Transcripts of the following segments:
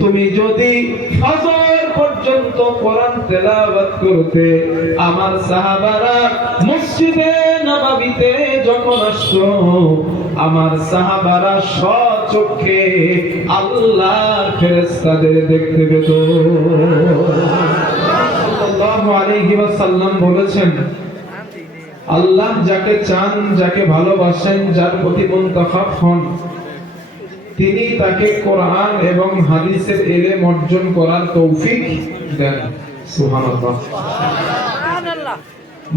তুমি যদি ফজর পর্যন্ত কোরআন তেলাওয়াত করতে, আমার সাহাবারা মসজিদে নববীতে যখন আসতো, আমার সাহাবারা স্বচক্ষে আল্লাহর ফেরেশতাদের দেখতে পেত। আলাইহি বলেছেন, আল্লাহ যাকে চান, যাকে ভালোবাসেন, যার প্রতি মুনতাখাব হন তিনি তাকে কোরআন এবং হাদিসের এলেম অর্জন করার তৌফিক দেন। সুবহানাল্লাহ।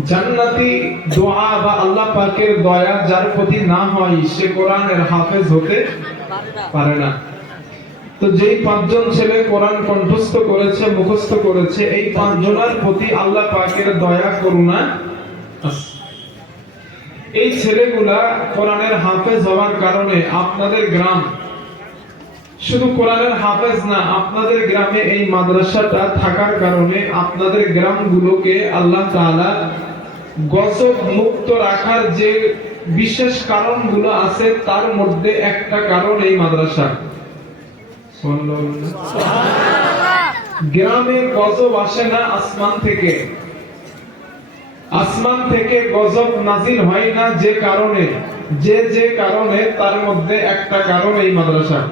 জান্নাতি দোয়া বা আল্লাহ পাকের দয়া যার প্রতি না হয় সে কোরআনের হাফেজ হতে পারে না। তো যেই পাঁচজন ছেলে কোরআন কণ্ঠস্থ করেছে মুখস্থ করেছে এই পাঁচজনের প্রতি আল্লাহ পাকের দয়া করুণা এই ছেলেগুলা কোরআনের হাফেজ হওয়ার কারণে আপনাদের গ্রাম শুধু কোরআনের হাফেজ না, আপনাদের গ্রামে এই মাদ্রাসাটা থাকার কারণে আপনাদের গ্রামগুলোকে আল্লাহ তাআলা গজব মুক্ত রাখার যে বিশেষ কারণগুলো আছে, তার মধ্যে একটা কারণ এই মাদ্রাসা। গ্রামে গজব আসে না আসমান থেকে। আসমান থেকে গজব নাজিল হয় না যে কারণে। যে যে কারণে, তার মধ্যে একটা কারণ এই মাদ্রাসা।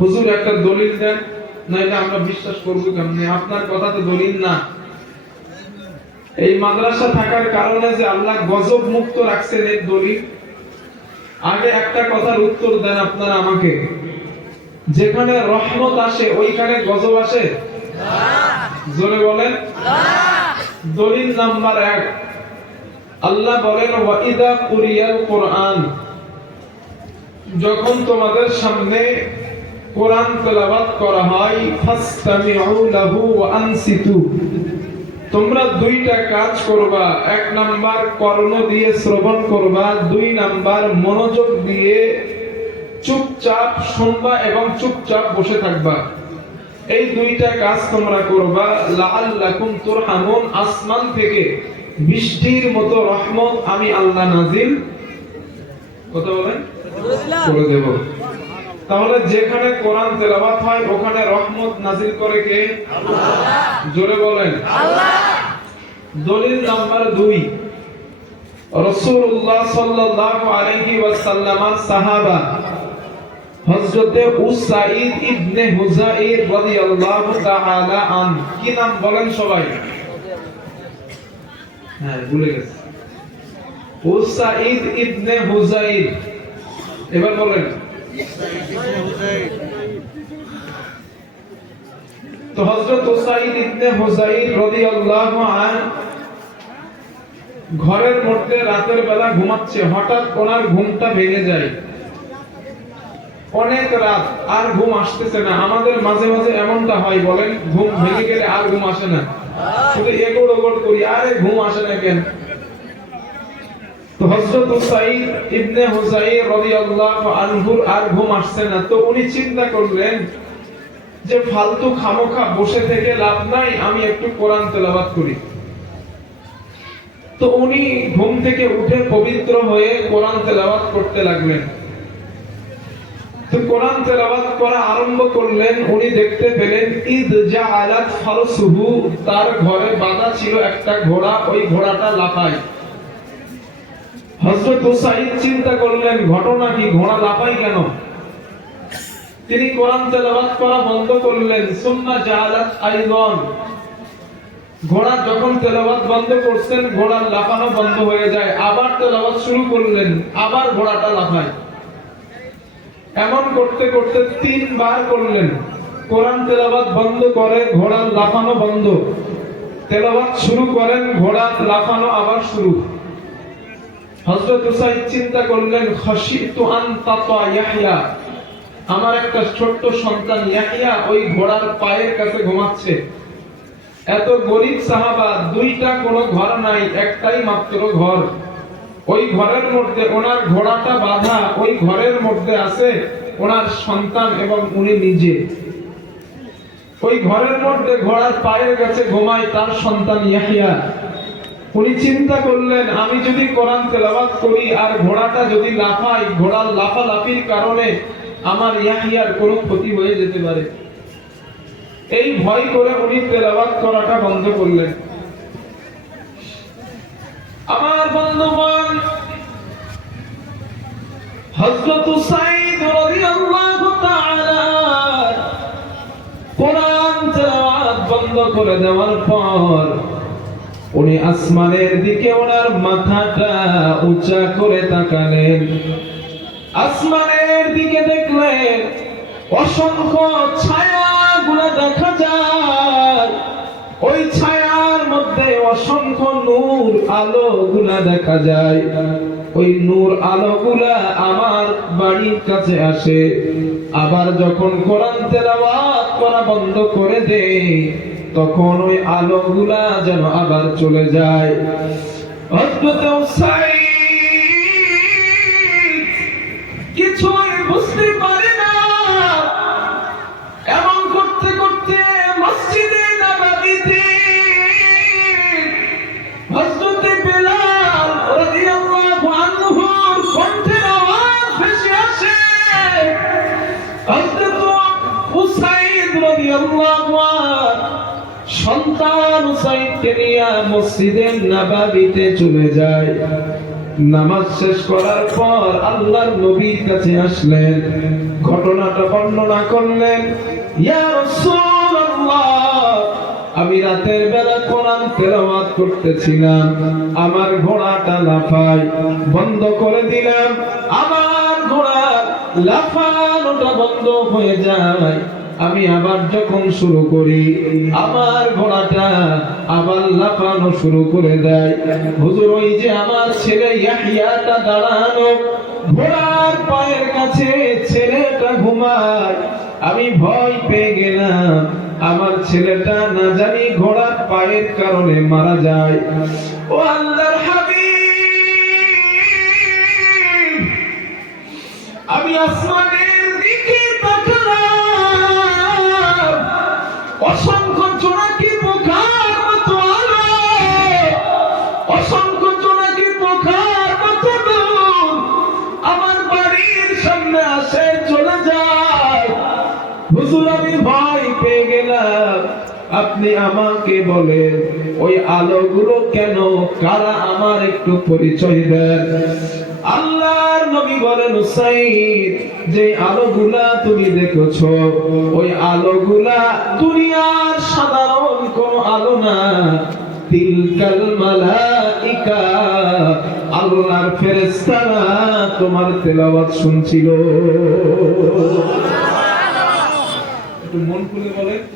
হুজুর, একটা দলিল দেন, নাইলে আমরা বিশ্বাস করব কেমনে? আপনার কথা তো দলিল না। এই মাদ্রাসা থাকার কারণে যে আল্লাহ গজব মুক্ত রাখছেন এই দলিল, আগে একটা কথার উত্তর দেন আপনারা আমাকে। যেখানে রহমত আসে, ওইখানে গজব আসে? জোরে বলেন। দলিল নাম্বার এক, আল্লাহ বলেন, ওয়াইদা কুরিয়াল কোরআন। যখন তোমাদের সামনে কোরআন তেলাওয়াত করা হয় ফাসতামিউ লাহু ওয়া আনসিতু। তোমরা দুইটা কাজ করবা এক নাম্বার কর্ণ দিয়ে শ্রবণ করবা দুই নাম্বার মনোযোগ দিয়ে চুপচাপ শুনবা এবং চুপচাপ বসে থাকবা। এই দুইটা কাজ তোমরা করবা লাআল্লাকুম তুরহামুন আসমান থেকে বৃষ্টির মতো রহমত আমি আল্লাহ নাজিল কথা বলেন? করে দেব। তাহলে যেখানে কোরআন তেলাওয়াত হয় ওখানে রহমত নাজিল করে কে? জোরে বলেন। দলিল নাম্বার দুই রাসূলুল্লাহ সাল্লাল্লাহু আলাইহি ওয়াসাল্লামের সাহাবা হযরতে উসাইদ ইবনে রাদিয়াল্লাহু তাআলা আন কি নাম বলেন সবাই? হ্যাঁ ভুলে গেছে। উসাইদ ইবনে হুজাইর এবার বলেন। তো ইবনে ঘরের মধ্যে রাতের বেলা ঘুমাচ্ছে, হঠাৎ ওনার ঘুমটা ভেঙে যায়। অনেক রাত আর ঘুম আসতেছে না, আমাদের মাঝে মাঝে এমনটা হয়, বলেন, ঘুম ভেঙে গেলে আর ঘুম আসে না। শুধু এগোড় ওগোড় করি, আরে ঘুম আসে না কেন? কোরআন পবিত্র হয়ে কোরআন তেলাওয়াত করতে লাগলেন। তো কোরআন তেলাওয়াত করা আরম্ভ করলেন, উনি দেখতে পেলেন ঈদ জাআলাত ফারসুহু তার ঘরে বাঁধা ছিল একটা ঘোড়া, ওই ঘোড়াটা লাফায়। হযরত উসাইদ চিন্তা করলেন, ঘটনা কি? ঘোড়া লাফায় কেন? তিনি কোরআন তেলাওয়াত করা বন্ধ করলেন ঘোড়া যখন তেলাওয়াত বন্ধ করছেন, ঘোড়ার লাফানো বন্ধ হয়ে যায়। আবার তেলাওয়াত শুরু করলেন, আবার ঘোড়াটা লাফায়। এমন করতে করতে তিনবার করলেন। কোরআন তেলাওয়াত বন্ধ করে, ঘোড়ার লাফানো বন্ধ। তেলাওয়াত শুরু করেন, ঘোড়ার লাফানো আবার শুরু। হযরত উসাইদ চিন্তা করলেন আন আমার একটা ছোট্ট সন্তান ইয়াহইয়া ওই ঘোড়ার পায়ের কাছে ঘুমাচ্ছে। এত গরিব সাহাবা, দুইটা কোনো ঘর নাই, একটাই মাত্র ঘর। ওই ঘরের মধ্যে ওনার ঘোড়াটা বাঁধা, ওই ঘরের মধ্যে আছে ওনার সন্তান এবং উনি নিজে। ওই ঘরের মধ্যে ঘোড়ার পায়ের কাছে ঘুমায় তার সন্তান ইয়াহিয়া উনি চিন্তা করলেন, আমি যদি কোরআন তেলাওয়াত করি আর ঘোড়াটা যদি লাফাই ঘোড়ার লাফালাফির কারণে আমার ইয়াহিয়ার কোনো ক্ষতি হয়ে যেতে পারে। এই ভয় করে উনি তেলাওয়াত করাটা বন্ধ করলেন। আমার বন্ধুগণ, হযরত সাইদ রাদিয়াল্লাহু তাআলা কোরআন তেলাওয়াত বন্ধ করে দেওয়ার পর উনি আসমানের দিকে ওনার মাথাটা উঁচা করে তাকালেন। আসমানের দিকে দেখলেন অসংখ্য ছায়াগুলো দেখা যায়। ওই ছায়ার মধ্যে অসংখ্য নূর আলো গুলা দেখা যায়। ওই নূর আলো গুলা আমার বাড়ির কাছে আসে। আবার যখন কোরআন তেলাওয়াত করা বন্ধ করে দেয় তখন ওই আলো গুলা যেন আবার চলে যায়। কিছু বুঝতে সন্তান উসাইদকে নিয়ে মসজিদে নববীতে চলে যায়। নামাজ শেষ করার পর আল্লাহর নবীর কাছে আসলেন। ঘটনাটা বর্ণনা করলেন, ইয়া রাসূলুল্লাহ, আমি রাতের বেলা কোরআন তেলাওয়াত করতেছিলাম, আমার ঘোড়াটা লাফায় বন্ধ করে দিলাম, আমার ঘোড়া লাফানোটা বন্ধ হয়ে যায়। আমি আবার যখন শুরু করি, আমার ঘোড়াটা আবার লাফানো শুরু করে দেয়। হুজুর, ওই যে আমার ছেলে ইয়াহিয়াটা দাঁড়ানো, ঘোড়ার পায়ের কাছে ছেলেটা ঘুমায়। আমি ভয় পেয়ে গেলাম, আমার ছেলেটা না জানি ঘোড়ার পায়ের কারণে মারা যায়। ও আল্লাহর হাবিব আপনি আমাকে বলেন, ওই আলোগুলো কেন? কারা আমার একটু পরিচয় দেন? আল্লাহর নবী বলেন, উসাইদ, যে আলোগুলা তুমি দেখেছ, ওই আলোগুলা দুনিয়ার সাধারণ কোন আলো না। তিলকাল মালাইকা, আল্লাহর ফেরেশতারা তোমার তেলাওয়াত শুনছিল। মন খুলে বলেন।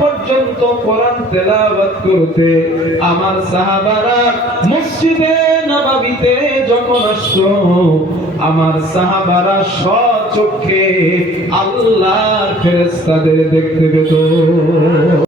পর্যন্ত কোরআন তেলাওয়াত করতে আমার সাহাবারা মসজিদে নবাবিতে যখন আসতো আমার সাহাবারা সচক্ষে আল্লাহ ফেরেস্তাদের দেখতে পেত।